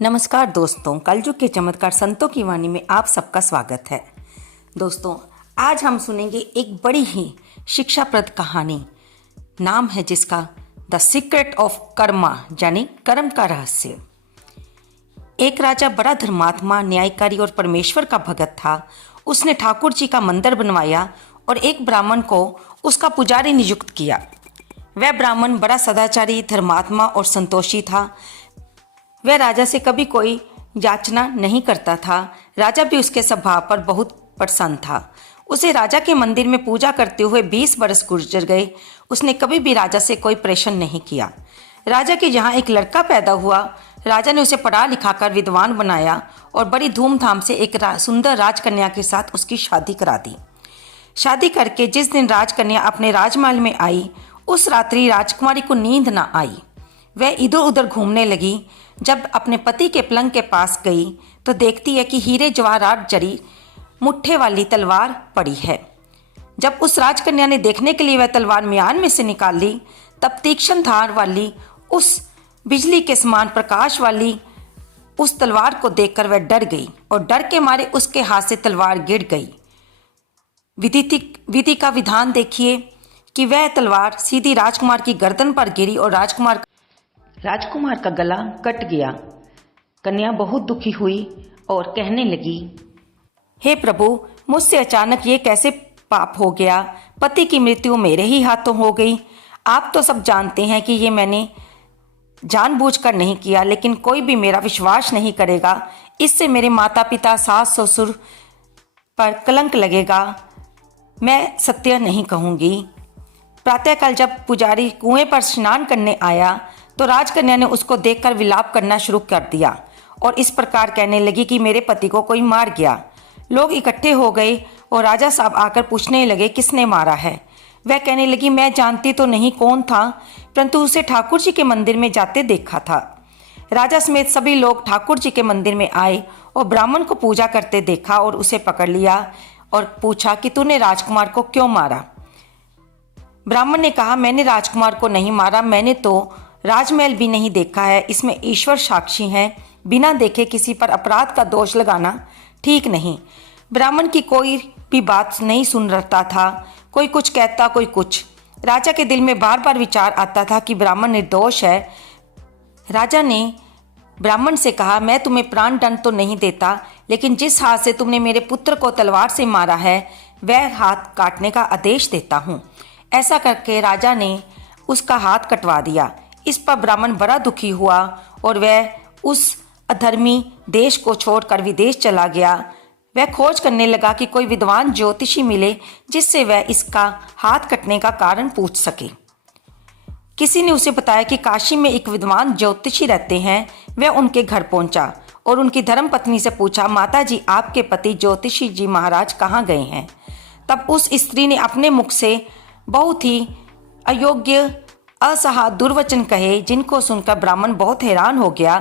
नमस्कार दोस्तों, कलयुग के चमत्कार संतों की वाणी में आप सबका स्वागत है। दोस्तों, आज हम सुनेंगे एक बड़ी ही शिक्षाप्रद कहानी, नाम है जिसका द सीक्रेट ऑफ कर्मा, यानी कर्म का रहस्य। एक राजा बड़ा धर्मात्मा, न्यायकारी और परमेश्वर का भगत था। उसने ठाकुर जी का मंदिर बनवाया और एक ब्राह्मण को उसका पुजारी नियुक्त किया। वह ब्राह्मण बड़ा सदाचारी, धर्मात्मा और संतोषी था। वह राजा से कभी कोई याचना नहीं करता था। राजा भी उसके स्वभाव पर बहुत प्रसन्न था। उसे राजा के मंदिर में पूजा करते हुए 20 वर्ष गुजर गए। उसने कभी भी राजा से कोई प्रश्न नहीं किया। राजा के यहाँ एक लड़का पैदा हुआ। राजा ने उसे पढ़ा लिखाकर विद्वान बनाया और बड़ी धूमधाम से एक सुंदर राजकन्या के साथ उसकी शादी करा दी। शादी करके जिस दिन राजकन्या अपने राजमहल में आई, उस रात्रि राजकुमारी को नींद न आई। वह इधर उधर घूमने लगी। जब अपने पति के पलंग के पास गई तो देखती है कि हीरे जवाहरात जड़ी मुट्ठे वाली तलवार पड़ी है। जब उस राजकन्या ने देखने के लिए वह तलवार म्यान में से निकाल ली, तब तीक्ष्ण धार वाली, उस बिजली के समान प्रकाश वाली उस तलवार को देखकर वह डर गई और डर के मारे उसके हाथ से तलवार गिर गई। विधि का विधान देखिए कि वह तलवार सीधी राजकुमार की गर्दन पर गिरी और राजकुमार का गला कट गया। कन्या बहुत दुखी हुई और कहने लगी, हे प्रभु, मुझसे अचानक ये कैसे पाप हो गया? पति की मृत्यु मेरे ही हाथों हो गई। आप तो सब जानते हैं कि ये मैंने जानबूझकर नहीं किया, लेकिन कोई भी मेरा विश्वास नहीं करेगा। इससे मेरे माता पिता, सास ससुर पर कलंक लगेगा। मैं सत्य नहीं कहूँगी। प्रातःकाल जब पुजारी कुएं पर स्नान करने आया तो राजकन्या ने उसको देखकर विलाप करना शुरू कर दिया और इस प्रकार कहने लगी कि मेरे पति को कोई मार गया। लोग इकट्ठे हो गए और राजा साहब आकर पूछने लगे, किसने मारा है? वह कहने लगी, मैं जानती तो नहीं कौन था, परंतु उसे ठाकुर जी के मंदिर में जाते देखा था। राजा समेत सभी लोग ठाकुर जी के मंदिर में आए और ब्राह्मण को पूजा करते देखा और उसे पकड़ लिया और पूछा कि तूने राजकुमार को क्यों मारा? ब्राह्मण ने कहा, मैंने राजकुमार को नहीं मारा, मैंने तो राजमहल भी नहीं देखा है, इसमें ईश्वर साक्षी हैं। बिना देखे किसी पर अपराध का दोष लगाना ठीक नहीं। ब्राह्मण की कोई भी बात नहीं सुन रहा था। कोई कुछ कहता, कोई कुछ। राजा के दिल में बार बार विचार आता था कि ब्राह्मण निर्दोष है। राजा ने ब्राह्मण से कहा, मैं तुम्हें प्राण दंड तो नहीं देता, लेकिन जिस हाथ से तुमने मेरे पुत्र को तलवार से मारा है, वह हाथ काटने का आदेश देता हूँ। ऐसा करके राजा ने उसका हाथ कटवा दिया। इस पर ब्राह्मण बड़ा दुखी हुआ और वह उस अधर्मी देश को छोड़कर विदेश चला गया। वह खोज करने लगा कि कोई विद्वान ज्योतिषी मिले जिससे वह इसका हाथ कटने का कारण पूछ सके। किसी ने उसे बताया कि काशी में एक विद्वान ज्योतिषी रहते हैं। वह उनके घर पहुंचा और उनकी धर्मपत्नी से पूछा, माता जी, आपके पति ज्योतिषी जी महाराज कहाँ गए हैं? तब उस स्त्री ने अपने मुख से बहुत ही अयोग्य, असहा दुर्वचन कहे, जिनको सुनकर ब्राह्मण बहुत हैरान हो गया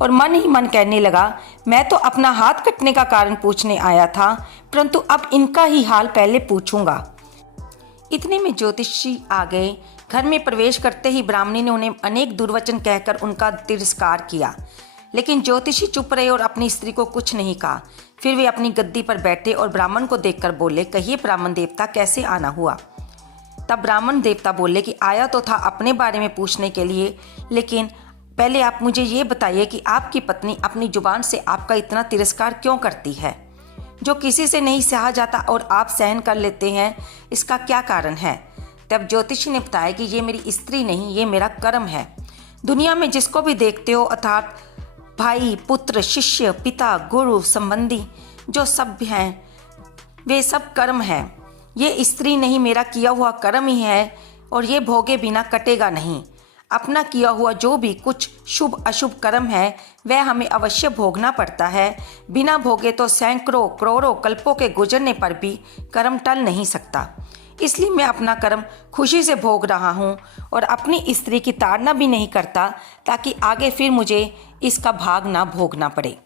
और मन ही मन कहने लगा, मैं तो अपना हाथ कटने का कारण पूछने आया था, परंतु अब इनका ही हाल पहले पूछूंगा। इतने में ज्योतिषी आ गए। घर में प्रवेश करते ही ब्राह्मणी ने उन्हें अनेक दुर्वचन कहकर उनका तिरस्कार किया, लेकिन ज्योतिषी चुप रहे और अपनी स्त्री को कुछ नहीं कहा। फिर वे अपनी गद्दी पर बैठे और ब्राह्मण को देखकर बोले, कहिए ब्राह्मण देवता, कैसे आना हुआ? तब ब्राह्मण देवता बोले कि आया तो था अपने बारे में पूछने के लिए, लेकिन पहले आप मुझे ये बताइए कि आपकी पत्नी अपनी जुबान से आपका इतना तिरस्कार क्यों करती है? जो किसी से नहीं सहा जाता और आप सहन कर लेते हैं, इसका क्या कारण है? तब ज्योतिषी ने बताया कि ये मेरी स्त्री नहीं, ये मेरा कर्म है। दुनिया में जिसको भी देखते हो, अर्थात भाई, पुत्र, शिष्य, पिता, गुरु, संबंधी, जो सब हैं, वे सब कर्म हैं। ये स्त्री नहीं, मेरा किया हुआ कर्म ही है और ये भोगे बिना कटेगा नहीं। अपना किया हुआ जो भी कुछ शुभ अशुभ कर्म है, वह हमें अवश्य भोगना पड़ता है। बिना भोगे तो सैकड़ों करोड़ों कल्पों के गुजरने पर भी कर्म टल नहीं सकता। इसलिए मैं अपना कर्म खुशी से भोग रहा हूँ और अपनी स्त्री की ताड़ना भी नहीं करता, ताकि आगे फिर मुझे इसका भाग ना भोगना पड़े।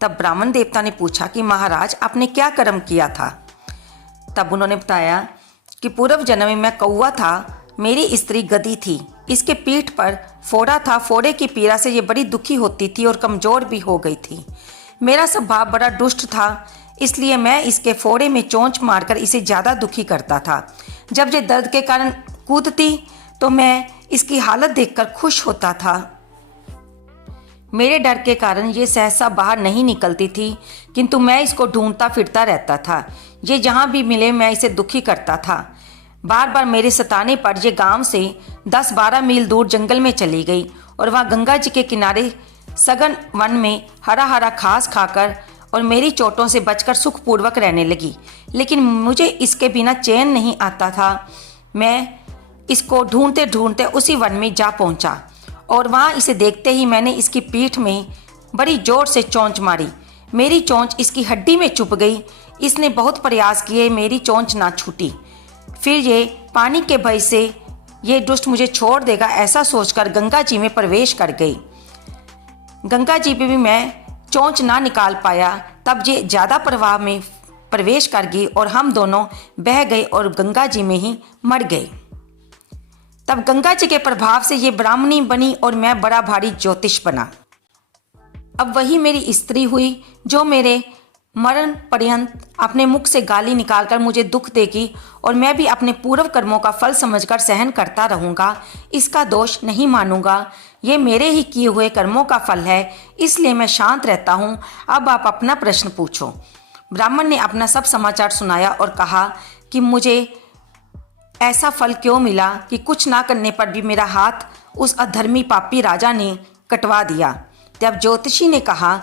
तब ब्राह्मण देवता ने पूछा कि महाराज, आपने क्या कर्म किया था? तब उन्होंने बताया कि पूर्व जन्म में मैं कौवा था, मेरी स्त्री गधी थी, इसके पीठ पर फोड़ा था। फोड़े की पीड़ा से ये बड़ी दुखी होती थी और कमज़ोर भी हो गई थी। मेरा स्वभाव बड़ा दुष्ट था, इसलिए मैं इसके फोड़े में चोंच मारकर इसे ज़्यादा दुखी करता था। जब ये दर्द के कारण कूदती तो मैं इसकी हालत देखकर खुश होता था। मेरे डर के कारण ये सहसा बाहर नहीं निकलती थी, किंतु मैं इसको ढूंढता फिरता रहता था। ये जहाँ भी मिले मैं इसे दुखी करता था। बार बार मेरे सताने पर ये गांव से 10-12 मील दूर जंगल में चली गई और वहाँ गंगा जी के किनारे सघन वन में हरा हरा घास खाकर और मेरी चोटों से बचकर सुखपूर्वक रहने लगी। लेकिन मुझे इसके बिना चैन नहीं आता था। मैं इसको ढूंढते ढूंढते उसी वन में जा पहुंचा और वहाँ इसे देखते ही मैंने इसकी पीठ में बड़ी जोर से चोंच मारी। मेरी चोंच इसकी हड्डी में चुभ गई। इसने बहुत प्रयास किए, मेरी चोंच ना छूटी। फिर ये पानी के भय से ये दुष्ट मुझे छोड़ देगा ऐसा सोचकर गंगा जी में प्रवेश कर गई। गंगा जी पे भी मैं चोंच ना निकाल पाया। तब ये ज़्यादा प्रवाह में प्रवेश कर गई और हम दोनों बह गए और गंगा जी में ही मर गए। तब गंगा जी के प्रभाव से ये ब्राह्मणी बनी और मैं बड़ा भारी ज्योतिष बना। अब वही मेरी स्त्री हुई जो मेरे मरण पर्यंत अपने मुख से गाली निकालकर मुझे दुख देगी और मैं भी अपने पूर्व कर्मों का फल समझकर सहन करता रहूँगा। इसका दोष नहीं मानूंगा। ये मेरे ही किए हुए कर्मों का फल है, इसलिए मैं शांत रहता हूँ। अब आप अपना प्रश्न पूछो। ब्राह्मण ने अपना सब समाचार सुनाया और कहा कि मुझे ऐसा फल क्यों मिला कि कुछ ना करने पर भी मेरा हाथ उस अधर्मी पापी राजा ने कटवा दिया। तब ज्योतिषी ने कहा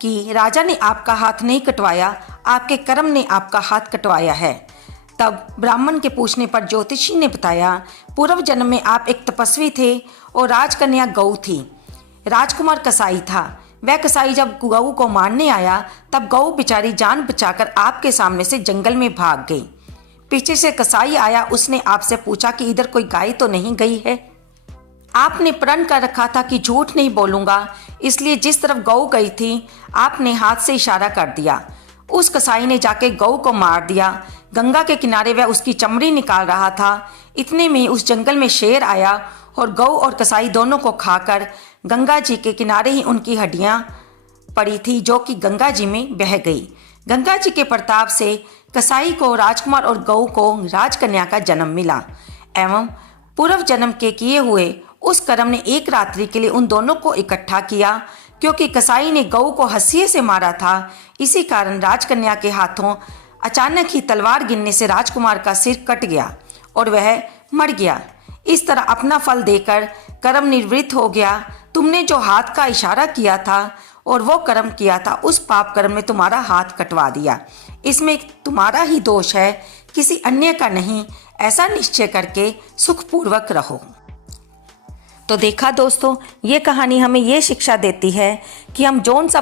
कि राजा ने आपका हाथ नहीं कटवाया, आपके कर्म ने आपका हाथ कटवाया है। तब ब्राह्मण के पूछने पर ज्योतिषी ने बताया, पूर्व जन्म में आप एक तपस्वी थे और राजकन्या गौ थी। राजकुमार कसाई था। वह कसाई जब गौ को मारने आया तब गौ बेचारी जान बचाकर आपके सामने से जंगल में भाग गई। पीछे से कसाई आया, उसने आपसे पूछा कि इधर कोई गाय तो नहीं गई है। आपने प्रण कर रखा था कि झूठ नहीं बोलूंगा, इसलिए जिस तरफ गौ गई थी आपने हाथ से इशारा कर दिया। उस कसाई ने जाके गौ को मार दिया। गंगा के किनारे वह उसकी चमड़ी निकाल रहा था। इतने में उस जंगल में शेर आया और गौ और कसाई दोनों को खाकर गंगा जी के किनारे ही उनकी हड्डियां पड़ी थी, जो कि गंगा जी में बह गई। गंगा जी के प्रताप से कसाई को राजकुमार और गौ को राजकन्या का जन्म मिला एवं पूर्व जन्म के किए हुए उस कर्म ने एक रात्रि के लिए उन दोनों को इकट्ठा किया। क्योंकि कसाई ने गौ को हंसिए से मारा था, इसी कारण राजकन्या के हाथों अचानक ही तलवार गिरने से राजकुमार का सिर कट गया और वह मर गया। इस तरह अपना फल देकर कर्म निवृत्त हो गया। तुमने जो हाथ का इशारा किया था और वो कर्म किया था, उस पाप कर्म ने तुम्हारा हाथ कटवा दिया। इसमें तुम्हारा ही दोष है, किसी अन्य का नहीं। ऐसा निश्चय करके सुखपूर्वक रहो। तो देखा दोस्तों, ये कहानी हमें ये शिक्षा देती है कि हम जौन सा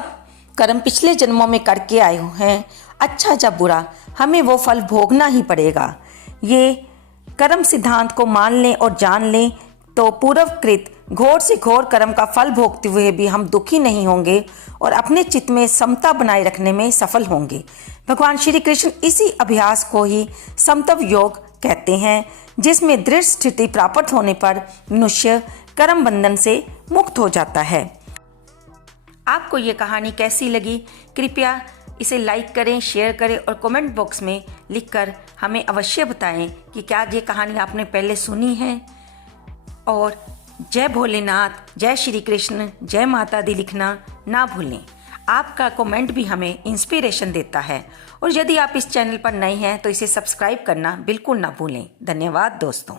कर्म पिछले जन्मों में करके आए हैं, अच्छा या बुरा, हमें वो फल भोगना ही पड़ेगा। ये कर्म सिद्धांत को मान लें और जान लें तो पूर्वकृत घोर से घोर कर्म का फल भोगते हुए भी हम दुखी नहीं होंगे और अपने चित्त में समता बनाए रखने में सफल होंगे। भगवान श्री कृष्ण इसी अभ्यास को ही समत्व योग कहते हैं, जिसमें दृढ़ स्थिति प्राप्त होने पर मनुष्य कर्म बंधन से मुक्त हो जाता है। आपको ये कहानी कैसी लगी? कृपया इसे लाइक करें, शेयर करें और कमेंट बॉक्स में लिखकर हमें अवश्य बताएं कि क्या ये कहानी आपने पहले सुनी है। और जय भोलेनाथ, जय श्री कृष्ण, जय माता दी लिखना ना भूलें। आपका कमेंट भी हमें इंस्पिरेशन देता है। और यदि आप इस चैनल पर नए हैं तो इसे सब्सक्राइब करना बिल्कुल ना भूलें। धन्यवाद दोस्तों।